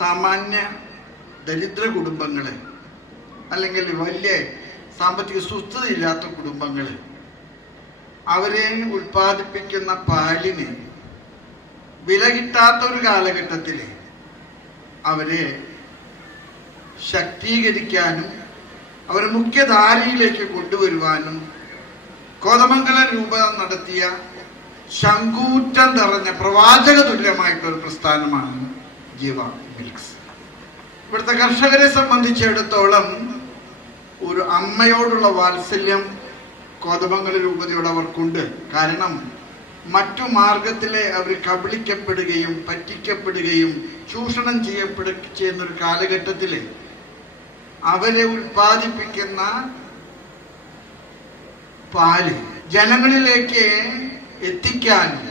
സാമാന്യ ദരിദ്ര കുടുംബങ്ങൾ അല്ലെങ്കിൽ വലിയ സാമ്പത്തിക സുസ്ഥിതിയില്ലാത്ത കുടുംബങ്ങൾ അവരെ ഉൽപ്പാദിപ്പിക്കുന്ന പാലിന് വില കിട്ടാത്ത ഒരു കാലഘട്ടത്തിൽ അവരെ ശാക്തീകരിക്കാനും അവരെ മുഖ്യധാരയിലേക്ക് കൊണ്ടുവരുവാനും കോതമംഗലം രൂപത നടത്തിയ ശങ്കൂറ്റം നിറഞ്ഞ പ്രവാചക തുല്യമായിട്ടൊരു പ്രസ്ഥാനമാണ് ജീവ മിൽക്സ്. ഇവിടുത്തെ കർഷകരെ സംബന്ധിച്ചിടത്തോളം ഒരു അമ്മയോടുള്ള വാത്സല്യം കോതമംഗല രൂപതയോട് അവർക്കുണ്ട്. കാരണം മറ്റു മാർഗത്തിലെ അവർ കബളിക്കപ്പെടുകയും പറ്റിക്കപ്പെടുകയും ചൂഷണം ചെയ്യുന്നൊരു കാലഘട്ടത്തിൽ അവരെ ഉൽപ്പാദിപ്പിക്കുന്ന പാല് ജനങ്ങളിലേക്ക് എത്തിക്കാനും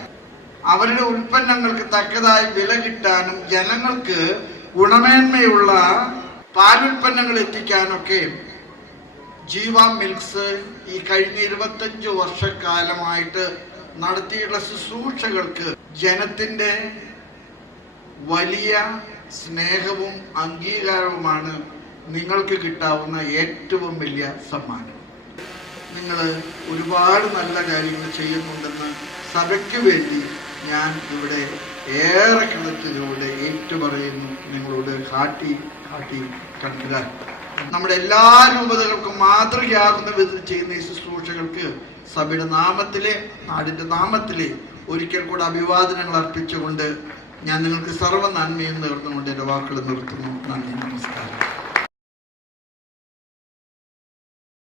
അവരുടെ ഉൽപ്പന്നങ്ങൾക്ക് തക്കതായ വില കിട്ടാനും ജനങ്ങൾക്ക് ഗുണമേന്മയുള്ള പാലുൽപ്പന്നങ്ങൾ എത്തിക്കാനൊക്കെ ജീവ മിൽക്സ് ഈ കഴിഞ്ഞ 25 വർഷക്കാലമായിട്ട് നടത്തിയിട്ടുള്ള ശുശ്രൂഷകൾക്ക് ജനത്തിൻ്റെ വലിയ സ്നേഹവും അംഗീകാരവുമാണ് നിങ്ങൾക്ക് കിട്ടാവുന്ന ഏറ്റവും വലിയ സമ്മാനം. നിങ്ങൾ ഒരുപാട് നല്ല കാര്യങ്ങൾ ചെയ്യുന്നുണ്ടെന്ന് സഭയ്ക്ക് വേണ്ടി ഞാൻ ഇവിടെ ഏറെ കണക്കിലൂടെ ഏറ്റുപറയുന്നു. നിങ്ങളോട് ഹാട്ടി കൺഗ്രാ. നമ്മുടെ എല്ലാ രൂപതകൾക്കും മാതൃകയാകുന്ന വിധത്തിൽ ചെയ്യുന്ന ഈ ശുശ്രൂഷകൾക്ക് സഭയുടെ നാമത്തിലെ നാടിൻ്റെ നാമത്തിലെ ഒരിക്കൽ കൂടെ അഭിവാദനങ്ങൾ അർപ്പിച്ചുകൊണ്ട് ഞാൻ നിങ്ങൾക്ക് സർവ്വ നന്മയും നേർന്നുകൊണ്ട് എൻ്റെ വാക്കുകൾ നിർത്തുന്നു. നന്ദി, നമസ്കാരം.